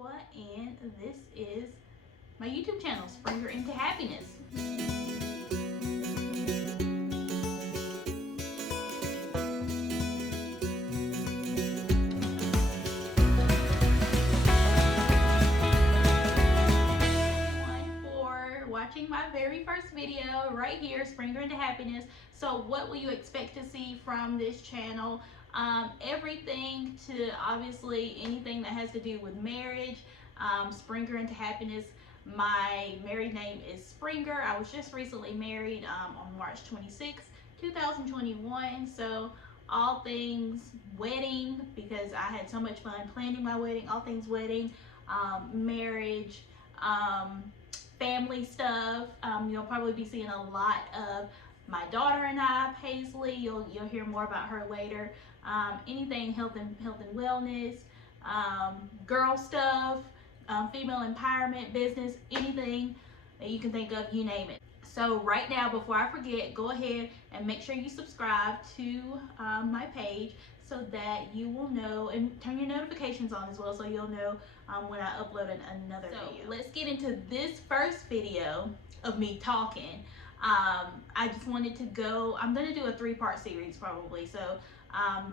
Aqua, and this is my YouTube channel, Springer Into Happiness. My very first video right here, Springer Into Happiness. So what will you expect to see from this channel? Everything to obviously anything that has to do with marriage. Springer Into Happiness. My married name is Springer. I was just recently married on March 26, 2021. So all things wedding, because I had so much fun planning my wedding, all things wedding, marriage, family stuff. You'll probably be seeing a lot of my daughter and I, Paisley. You'll hear more about her later. Anything health and wellness, girl stuff, female empowerment, business, anything that you can think of, you name it. So right now, before I forget, go ahead and make sure you subscribe to my page so that you will know, and turn your notifications on as well so you'll know when I upload another video. Let's get into this first video of me talking. I just wanted to go, I'm going to do a 3-part series probably. So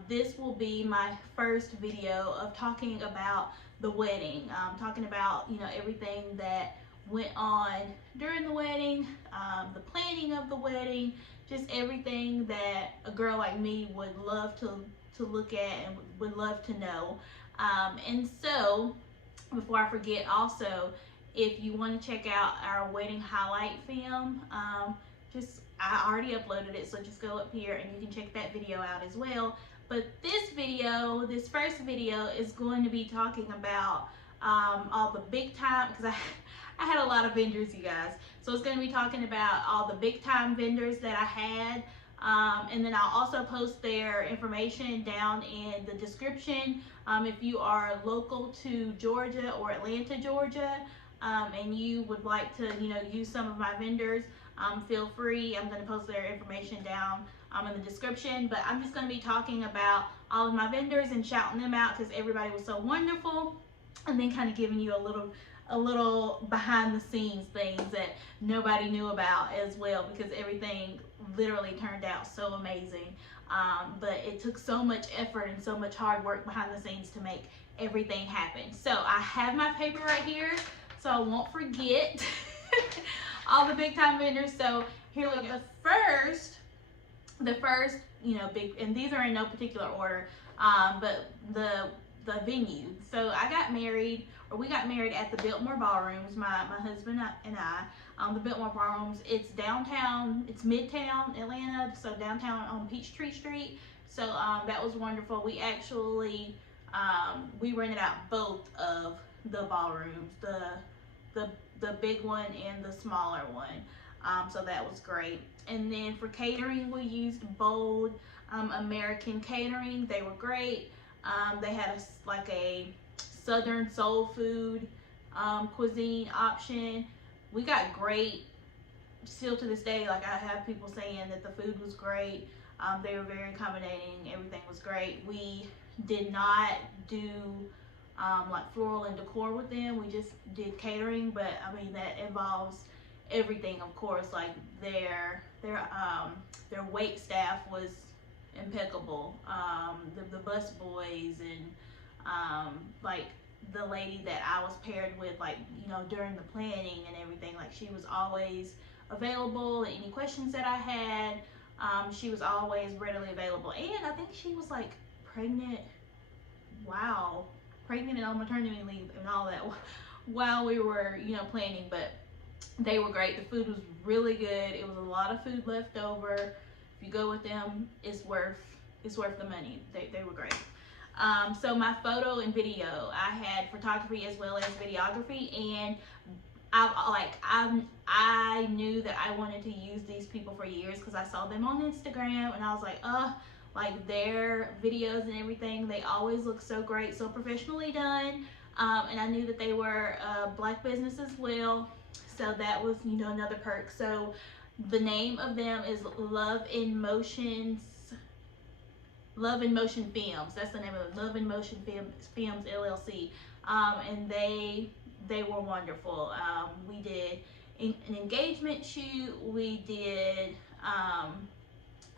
this will be my first video of talking about the wedding, talking about, you know, everything that went on during the wedding, the planning of the wedding, just everything that a girl like me would love to look at and would love to know. And so before I forget, also, if you want to check out our wedding highlight film, I already uploaded it, so just go up here and you can check that video out as well. But this video, this first video, is going to be talking about all the big time, because I had a lot of vendors, you guys. So it's going to be talking about all the big time vendors that I had. And then I'll also post their information down in the description. If you are local to Georgia or Atlanta, Georgia, and you would like to, you know, use some of my vendors, feel free. I'm going to post their information down in the description. But I'm just going to be talking about all of my vendors and shouting them out because everybody was so wonderful, and then kind of giving you a little behind the scenes things that nobody knew about as well, because everything literally turned out so amazing. But it took so much effort and so much hard work behind the scenes to make everything happen. So I have my paper right here so I won't forget all the big time vendors. So here we go. The first, you know, big, and these are in no particular order, but the venue. So I got married, or we got married at the Biltmore Ballrooms, my husband and I. The Biltmore Ballrooms, it's downtown, it's Midtown Atlanta, so downtown on Peachtree Street. So that was wonderful. We actually, we rented out both of the ballrooms, the big one and the smaller one. So that was great. And then for catering, we used Bold American Catering. They were great. They had like a Southern soul food cuisine option. We got great, still to this day, like I have people saying that the food was great. They were very accommodating, everything was great. We did not do like floral and decor with them. We just did catering, but I mean that involves everything, of course. Like their wait staff was impeccable. The bus boys and like the lady that I was paired with, like, you know, during the planning and everything, like she was always available. Any questions that I had, she was always readily available. And I think she was like pregnant, pregnant and on maternity leave and all that while we were, you know, planning. But they were great. The food was really good. It was a lot of food left over. If you go with them, it's worth the money. They were great. So my photo and video, I had photography as well as videography, and I knew that I wanted to use these people for years because I saw them on Instagram and I was like, like their videos and everything, they always look so great, so professionally done. And I knew that they were a Black business as well, so that was, you know, another perk. So the name of them is Love in Motion Films. That's the name of it, Love in Motion Films LLC. and they were wonderful. We did an engagement shoot. We did,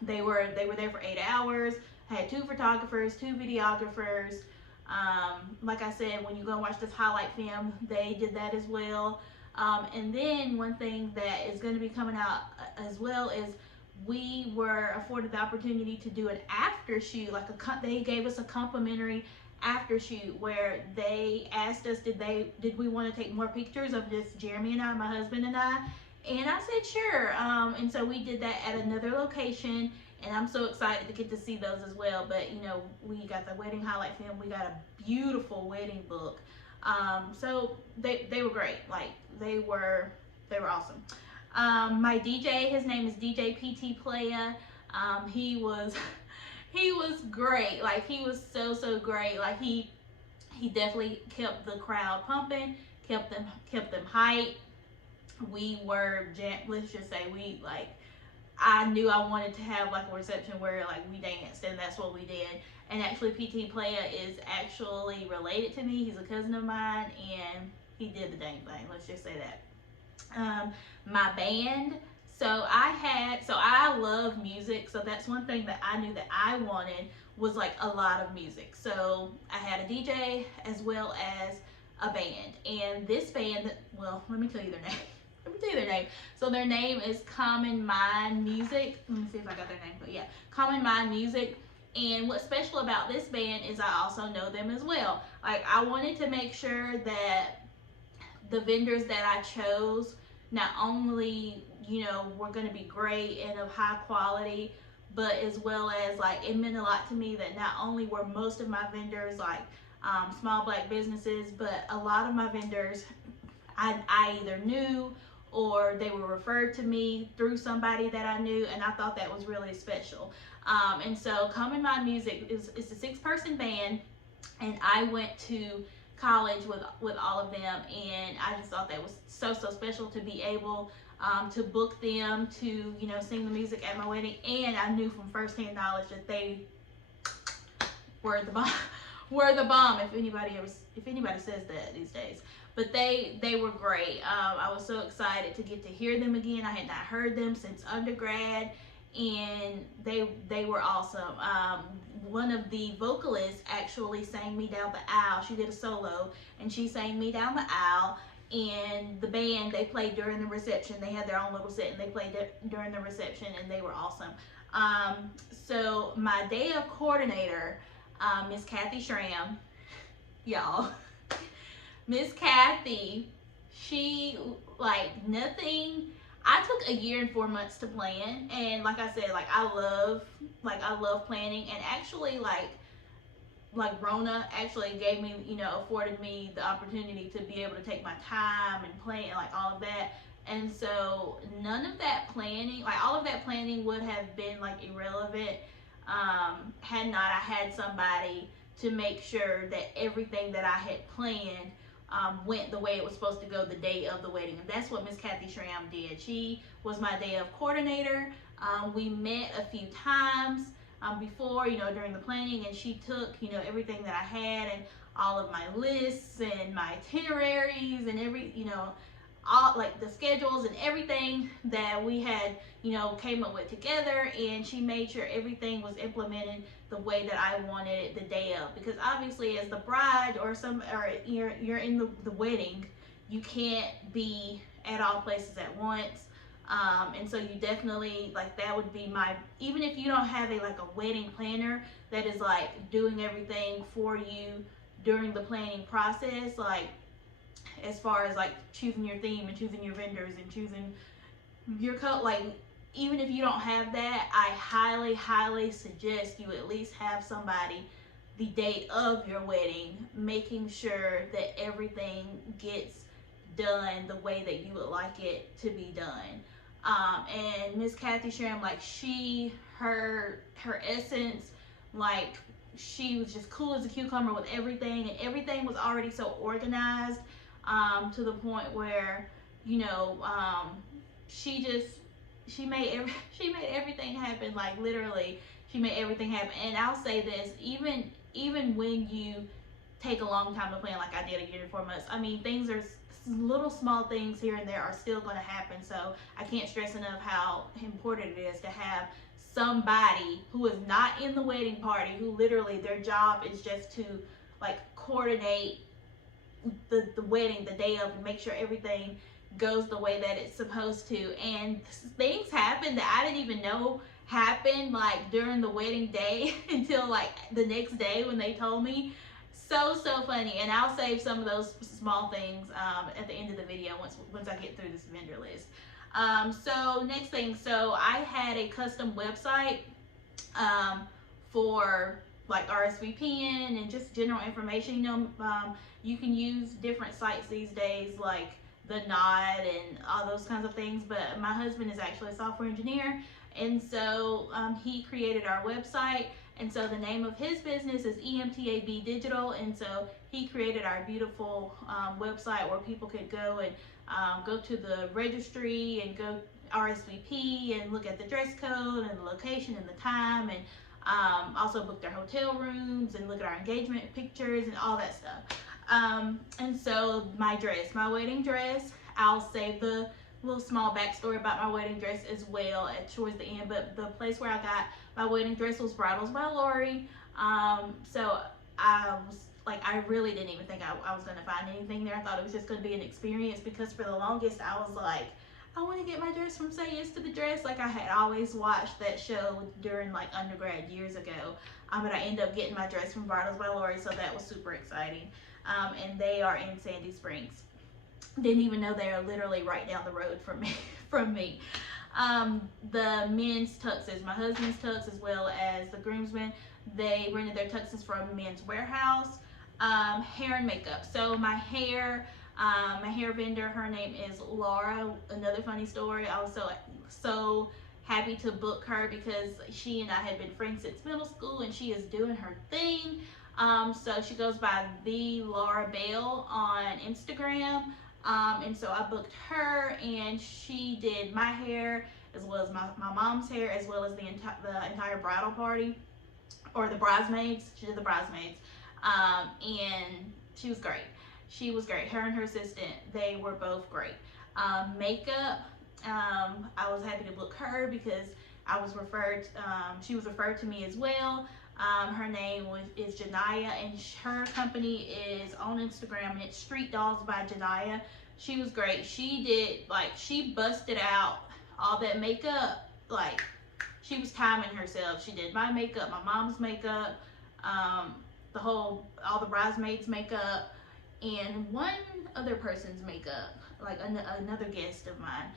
they were there for 8 hours. I had 2 photographers, 2 videographers. Like I said, when you go and watch this highlight film, they did that as well. And then one thing that is going to be coming out as well is we were afforded the opportunity to do an after shoot. Like they gave us a complimentary after shoot where they asked us did we want to take more pictures of just Jeremy and I, my husband and I, and I said sure. And so we did that at another location, and I'm so excited to get to see those as well. But you know, we got the wedding highlight film, we got a beautiful wedding book. So they were great. Like they were awesome. My DJ, his name is DJ Ptplaya. He was great. Like he was so great. Like he definitely kept the crowd pumping, kept them hyped. We were, let's just say, I knew I wanted to have like a reception where like we danced, and that's what we did. And actually Ptplaya is actually related to me. He's a cousin of mine, and he did the dang thing. Let's just say that. My band. So I love music. So that's one thing that I knew that I wanted was like a lot of music. So I had a DJ as well as a band. And this band, well, let me tell you their name. So their name is Common Mind Music. Let me see if I got their name, but yeah, Common Mind Music. And what's special about this band is I also know them as well. Like I wanted to make sure that the vendors that I chose not only, you know, were going to be great and of high quality, but as well as like it meant a lot to me that not only were most of my vendors like small Black businesses, but a lot of my vendors I either knew or they were referred to me through somebody that I knew, and I thought that was really special. And so Common Mind Music is a 6-person band, and I went to college with all of them, and I just thought that was so special to be able to book them to, you know, sing the music at my wedding. And I knew from firsthand knowledge that they were the bomb, if anybody says that these days. But they were great. I was so excited to get to hear them again. I had not heard them since undergrad, and they were awesome. One of the vocalists actually sang Me Down the Aisle. She did a solo, and she sang Me Down the Aisle. And the band, they played during the reception. They had their own little set, and they played during the reception, and they were awesome. So my day of coordinator, Miss Kathie Schramm, y'all. Miss Kathie, she, like, nothing. I took a year and 4 months to plan, and like I said, I love planning. And actually, like Rona actually gave me, you know, afforded me the opportunity to be able to take my time and plan, like all of that. And so none of that planning, like all of that planning would have been like irrelevant had not I had somebody to make sure that everything that I had planned went the way it was supposed to go the day of the wedding. And that's what Miss Kathie Schramm did. She was my day of coordinator. We met a few times before, you know, during the planning, and she took, you know, everything that I had and all of my lists and my itineraries and all like the schedules and everything that we had, you know, came up with together, and she made sure everything was implemented the way that I wanted it the day of. Because obviously, as the bride or you're in the wedding, you can't be at all places at once. And so you definitely, like, that would be even if you don't have a wedding planner that is like doing everything for you during the planning process, like as far as like choosing your theme and choosing your vendors and choosing your coat, like even if you don't have that, I highly suggest you at least have somebody the day of your wedding making sure that everything gets done the way that you would like it to be done. And Miss Kathie Schramm, like her essence, like she was just cool as a cucumber with everything, and everything was already so organized to the point where, you know, she made everything happen. Like literally, she made everything happen. And I'll say this, even when you take a long time to plan like I did a year and 4 months. I mean, things are little small things here and there are still going to happen. So I can't stress enough how important it is to have somebody who is not in the wedding party, who literally their job is just to like coordinate the wedding the day of and make sure everything goes the way that it's supposed to. And things happen that I didn't even know happened like during the wedding day until like the next day when they told me. So funny. And I'll save some of those small things at the end of the video once I get through this vendor list. So next thing, so I had a custom website for like RSVPing and just general information. You know, you can use different sites these days like the Nod and all those kinds of things, but my husband is actually a software engineer, and so he created our website. And so the name of his business is EMTAB Digital, and so he created our beautiful website where people could go and go to the registry and go RSVP and look at the dress code and the location and the time, and also book their hotel rooms and look at our engagement pictures and all that stuff. And so my wedding dress, I'll save the little small backstory about my wedding dress as well towards the end, but the place where I got my wedding dress was Bridals by Lori. So I was like, I really didn't even think I was going to find anything there. I thought it was just going to be an experience, because for the longest I was like, I want to get my dress from Say Yes to the Dress. Like I had always watched that show during like undergrad years ago, but I ended up getting my dress from Bridals by Lori, so that was super exciting. And they are in Sandy Springs. Didn't even know they are literally right down the road from me. The men's tuxes, my husband's tux as well as the groomsmen, they rented their tuxes from Men's Wearhouse. Hair and makeup. So my hair vendor, her name is Laura. Another funny story, I was so happy to book her because she and I had been friends since middle school, and she is doing her thing. So she goes by the Laura Bell on Instagram. And so I booked her, and she did my hair as well as my mom's hair, as well as the entire bridal party, or the bridesmaids. She did the bridesmaids. And she was great. She was great. Her and her assistant, they were both great. Makeup, I was happy to book her because she was referred to me as well. Her name is Janyia, and her company is on Instagram, and it's Street Dolls by Janyia. She was great. She busted out all that makeup. Like, she was timing herself. She did my makeup, my mom's makeup, all the bridesmaids makeup, and one other person's makeup, like another guest of mine.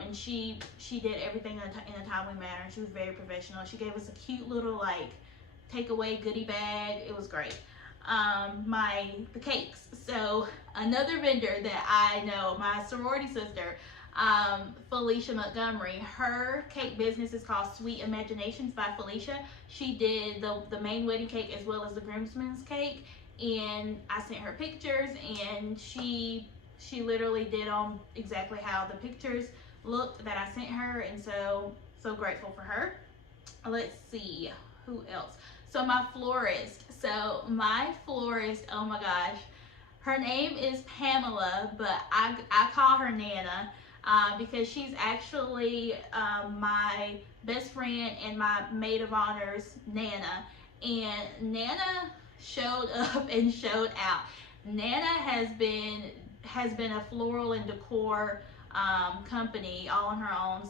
And she did everything in a timely manner. She was very professional. She gave us a cute little like takeaway goodie bag. It was great. The cakes. So another vendor that I know, my sorority sister, Felicia Montgomery, her cake business is called Sweet Imaginations by Felicia. She did the main wedding cake as well as the groomsman's cake, and I sent her pictures, and she literally did on exactly how the pictures looked that I sent her, and so grateful for her. Let's see, who else? So my florist. So my florist, oh my gosh, her name is Pamela, but I call her Nana because she's actually my best friend and my maid of honors, Nana. And Nana showed up and showed out. Nana has been a floral and decor company all on her own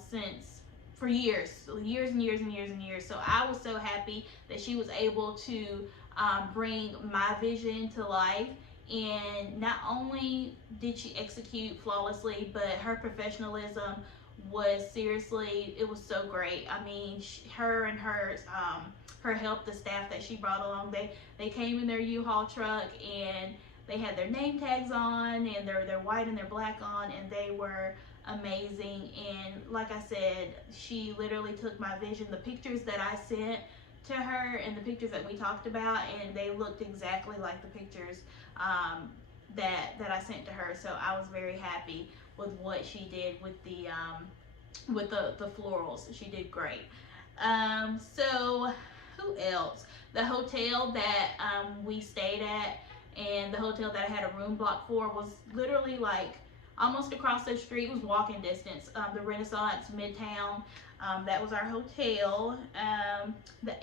for years and years. So I was so happy that she was able to bring my vision to life. And not only did she execute flawlessly, but her professionalism was seriously, it was so great. I mean, her and her help, the staff that she brought along, they came in their U-Haul truck, and they had their name tags on, and their white and their black on, and they were amazing. And like I said, she literally took my vision, the pictures that I sent to her and the pictures that we talked about, and they looked exactly like the pictures that I sent to her. So I was very happy with what she did with the florals. She did great. So who else? The hotel that we stayed at, and the hotel that I had a room block for was literally like almost across the street. It was walking distance. The Renaissance Midtown, that was our hotel. The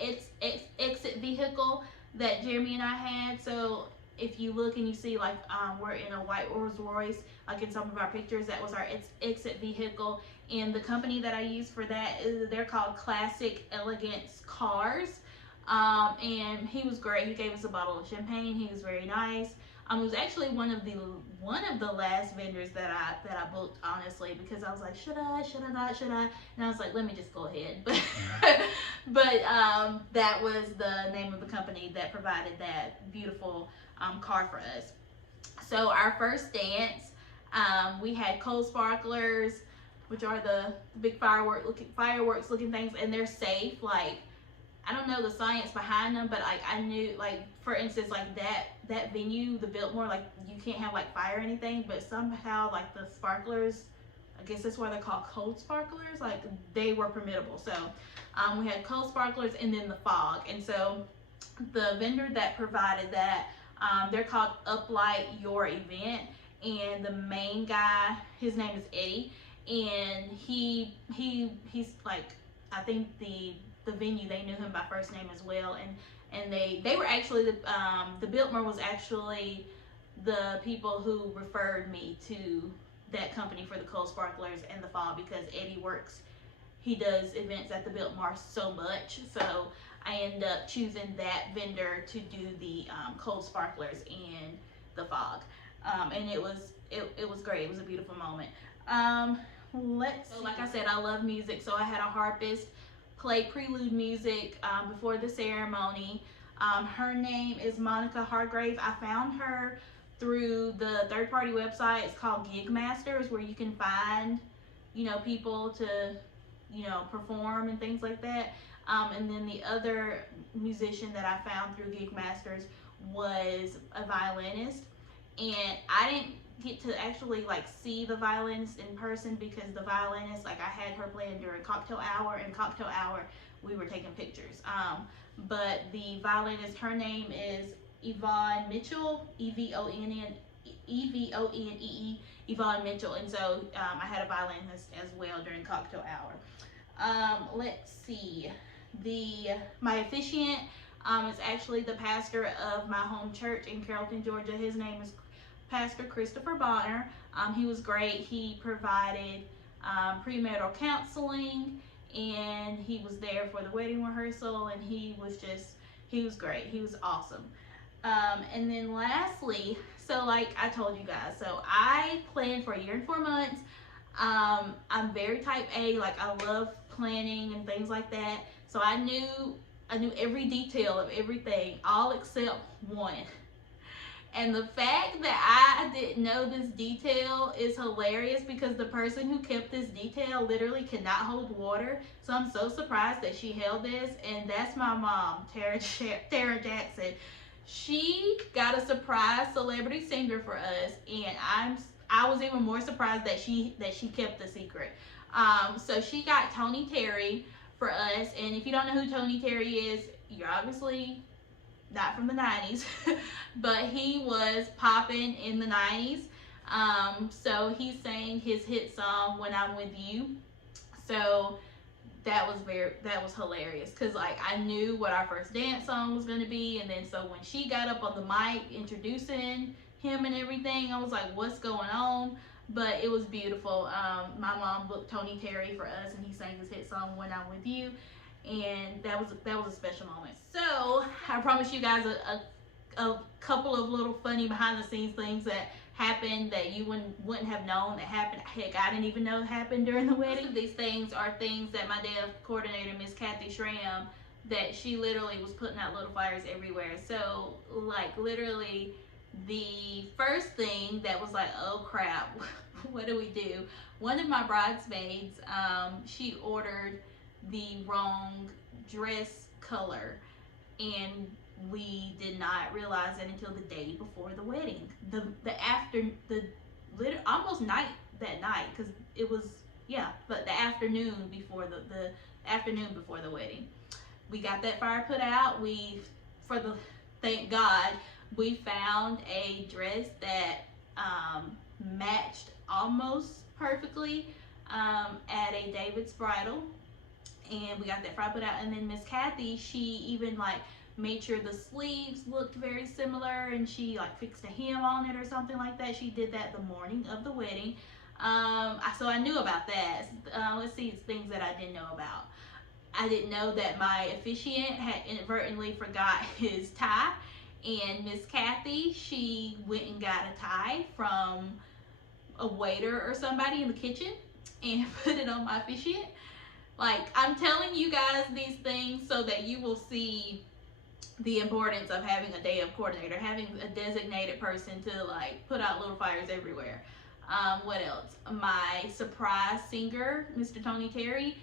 exit vehicle that Jeremy and I had, so if you look and you see like we're in a white Rolls Royce, like in some of our pictures, that was our exit vehicle. And the company that I use for that, they're called Classic Elegance Cars. And he was great. He gave us a bottle of champagne. He was very nice. It was actually one of the last vendors that I booked, honestly, because I was like, should I not? And I was like, let me just go ahead. But that was the name of the company that provided that beautiful car for us. So our first dance, we had coal sparklers, which are the big fireworks looking things, and they're safe. Like, I don't know the science behind them, but like I knew, like for instance, like that venue, the Biltmore, like you can't have like fire or anything, but somehow like the sparklers, I guess that's why they're called cold sparklers, like they were permittable. So we had cold sparklers and then the fog. And so the vendor that provided that, they're called Uplight Your Event, and the main guy, his name is Eddie, and he's like, I think the venue, they knew him by first name as well, and they were actually the Biltmore was actually the people who referred me to that company for the cold sparklers and the fog, because Eddie he does events at the Biltmore so much, so I ended up choosing that vendor to do the cold sparklers and the fog, and it was great. It was a beautiful moment. So like I said, I love music, so I had a harpist play prelude music before the ceremony. Her name is Monica Hargrave. I found her through the third-party website. It's called Gig Masters, where you can find, people to, perform and things like that. And then the other musician that I found through Gig Masters was a violinist, and I didn't get to actually like see the violinist in person, because the violinist, like I had her playing during cocktail hour, and cocktail hour we were taking pictures. But the violinist, her name is Evonee Mitchell, Evonee, Evonee Mitchell, and so I had a violinist as well during cocktail hour. Let's see, my officiant is actually the pastor of my home church in Carrollton, Georgia. His name is Pastor Christopher Bonner. He was great. He provided premarital counseling, and he was there for the wedding rehearsal, and he was great. He was awesome. And then lastly, so like I told you guys, so I planned for a year and 4 months. I'm very type A, like I love planning and things like that. So I knew every detail of everything, all except one. And the fact that I didn't know this detail is hilarious, because the person who kept this detail literally cannot hold water. So I'm so surprised that she held this, and that's my mom, Tara Jackson. She got a surprise celebrity singer for us, and I was even more surprised that she kept the secret. So she got Tony Terry for us, and if you don't know who Tony Terry is, you're obviously not from the 90s, but he was popping in the 90s. So he sang his hit song "When I'm With You." So that was hilarious, because like I knew what our first dance song was going to be, and then so when she got up on the mic introducing him and everything, I was like, what's going on? But it was beautiful. My mom booked Tony Terry for us, and he sang his hit song "When I'm With You," and that was a special moment. So I promise you guys a couple of little funny behind the scenes things that happened that you wouldn't have known that happened. Heck, I didn't even know happened during the wedding. Most of these things are things that my dance coordinator, Miss Kathie Schramm, that she literally was putting out little fires everywhere. So like literally the first thing that was like, oh crap, what do we do? One of my bridesmaids, she ordered the wrong dress color, and we did not realize it until the day before the wedding, almost night that night, because it was, but the afternoon before the afternoon before the wedding, we got that fire put out. Thank God, We found a dress that matched almost perfectly at a David's bridal, and we got that fry put out. And then Miss Kathie, she even like made sure the sleeves looked very similar, and she like fixed a hem on it or something like that. She did that the morning of the wedding. So I knew about that. Let's see, it's things that I didn't know about. I didn't know that my officiant had inadvertently forgot his tie, and Miss Kathie, she went and got a tie from a waiter or somebody in the kitchen and put it on my officiant. Like, I'm telling you guys these things so that you will see the importance of having a day of coordinator, having a designated person to like put out little fires everywhere. What else? My surprise singer, Mr. Tony Terry,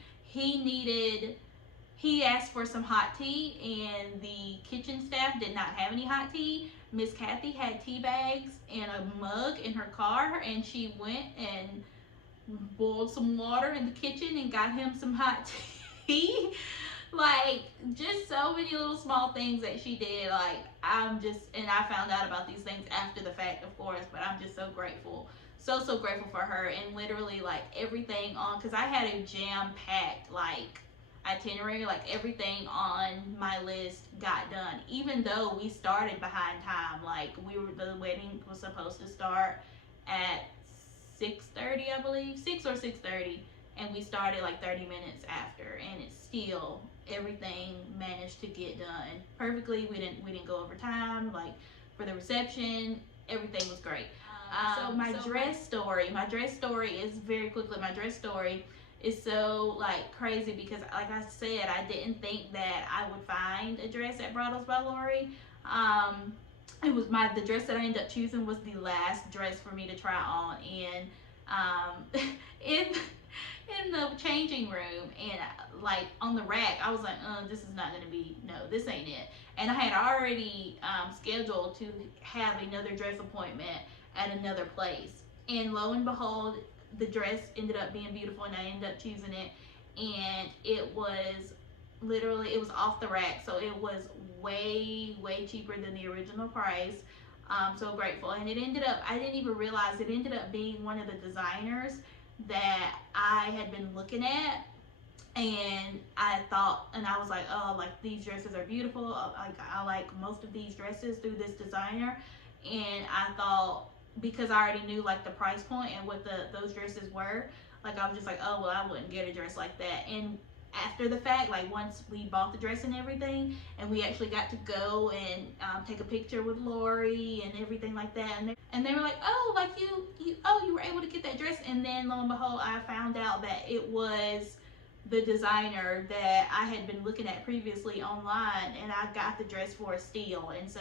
he asked for some hot tea, and the kitchen staff did not have any hot tea. Miss Kathie had tea bags and a mug in her car, and she went and boiled some water in the kitchen and got him some hot tea. Like, just so many little small things that she did. Like, and I found out about these things after the fact, of course, but I'm just so grateful. So grateful for her. And literally, like, everything on, because I had a jam-packed, like, itinerary, like everything on my list got done, even though we started behind time. Like, the wedding was supposed to start at 6:30, I believe, 6 or 6:30, and we started like 30 minutes after, and it's still, everything managed to get done perfectly. We didn't go over time. Like, for the reception, everything was great. So my dress story is very quickly. My dress story is so like crazy because, like I said, I didn't think that I would find a dress at Bridals by Lori. It was the dress that I ended up choosing was the last dress for me to try on, and in the changing room, and like on the rack, I was like, this is not gonna be, no, this ain't it. And I had already scheduled to have another dress appointment at another place, and lo and behold, the dress ended up being beautiful, and I ended up choosing it, and it was literally, it was off the rack, so it was way cheaper than the original price. I'm so grateful. And it ended up, I didn't even realize, it ended up being one of the designers that I had been looking at, and I thought, and I was like, oh, like, these dresses are beautiful. I like most of these dresses through this designer. And I thought, because I already knew like the price point and what those dresses were, like, I was just like, oh, well, I wouldn't get a dress like that. And after the fact, like, once we bought the dress and everything, and we actually got to go and take a picture with Lori and everything like that, and they were like, oh, like, you were able to get that dress. And then lo and behold, I found out that it was the designer that I had been looking at previously online, and I got the dress for a steal. And so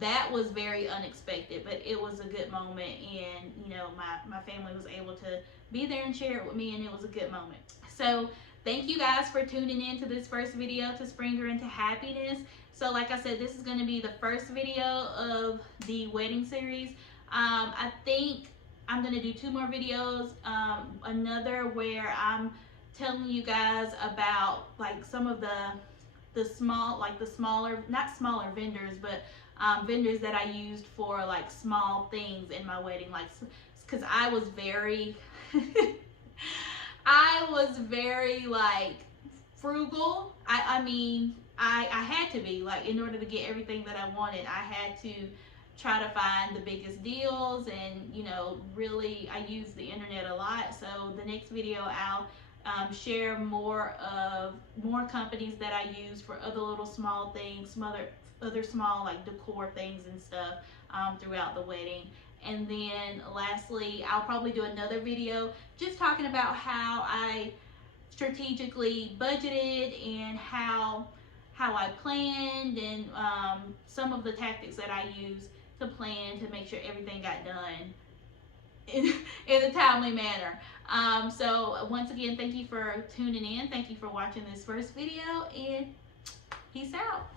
that was very unexpected, but it was a good moment, and you know, my family was able to be there and share it with me, and it was a good moment. So thank you guys for tuning in to this first video to Spring Her Into Happiness. So like I said, this is going to be the first video of the wedding series. I think I'm going to do 2 more videos, another where I'm telling you guys about like some of the smaller, not smaller vendors, but vendors that I used for like small things in my wedding, like, because I was very like frugal. I mean, I had to be, like, in order to get everything that I wanted, I had to try to find the biggest deals, and you know, really, I use the internet a lot. So the next video, I'll share more companies that I use for other little small things, some other small like decor things and stuff throughout the wedding. And then lastly, I'll probably do another video just talking about how I strategically budgeted and how I planned, and some of the tactics that I use to plan to make sure everything got done in a timely manner. So once again, thank you for tuning in. Thank you for watching this first video, and peace out.